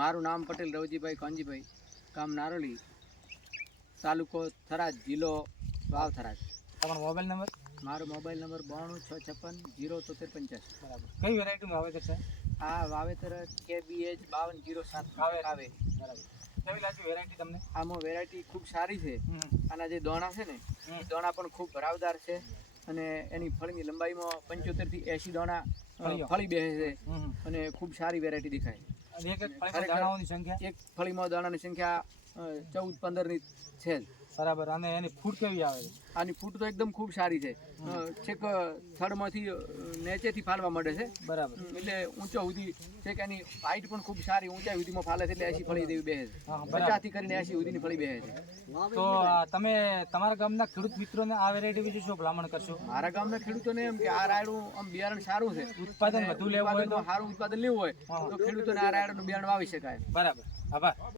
મારું નામ પટેલ રવજીભાઈ કાનજીભાઈ, ગામ નારોલી, તાલુકો થરાદ, જિલ્લો વાવ થરાદ. તમારો મોબાઈલ નંબર? મારો મોબાઈલ નંબર 9265507385. બરાબર. કઈ વેરાયટીનું વાવેતર છે? આ વાવેતર KBH 5207 આવે. બરાબર. કેવી લાગી વેરાયટી તમને? આમાં વેરાયટી ખૂબ સારી છે. આના જે દોણા છે ને હમ. એ દોણા પણ ખૂબ ભરાવદાર છે અને એની ફળની લંબાઈમાં 75 થી 80 દોણા ફળી બેસે છે અને ખૂબ સારી વેરાયટી દેખાય. અને એક એક ફળીમાં દાણાઓની સંખ્યા? એક ફળીમાં દાણાની સંખ્યા 14-15 ની છે જ. બરાબર. અને એની ફૂટ કેવી આવે છે? આની ફૂટ તો એકદમ ખૂબ સારી છે. છેક થડમાંથી નીચેથી ફાલવા મળે છે. બરાબર. એટલે ઊંચો સુધી છેક એની હાઈટ પણ ખૂબ સારી, ઊંચાઈ સુધીમાં ફાલે છે. એટલે 80 ફળી જેવી બેસે છે. હા, બરાબર. 50 થી કરીને 80 સુધીની ફળી બેસે છે. તો તમે તમારા ગામના ખેડૂત મિત્રોને આ વેરાયટી વિશે શું ભલામણ કરશો? મારા ગામના ખેડૂતોને એમ કે આ રાયડું આમ બિયારણ સારું છે. ઉત્પાદન વધુ લેવું હોય તો? સારું ઉત્પાદન લેવું હોય તો ખેડૂતોને આ રાયડું બિયારણ વાવી શકાય. બરાબર. આભાર.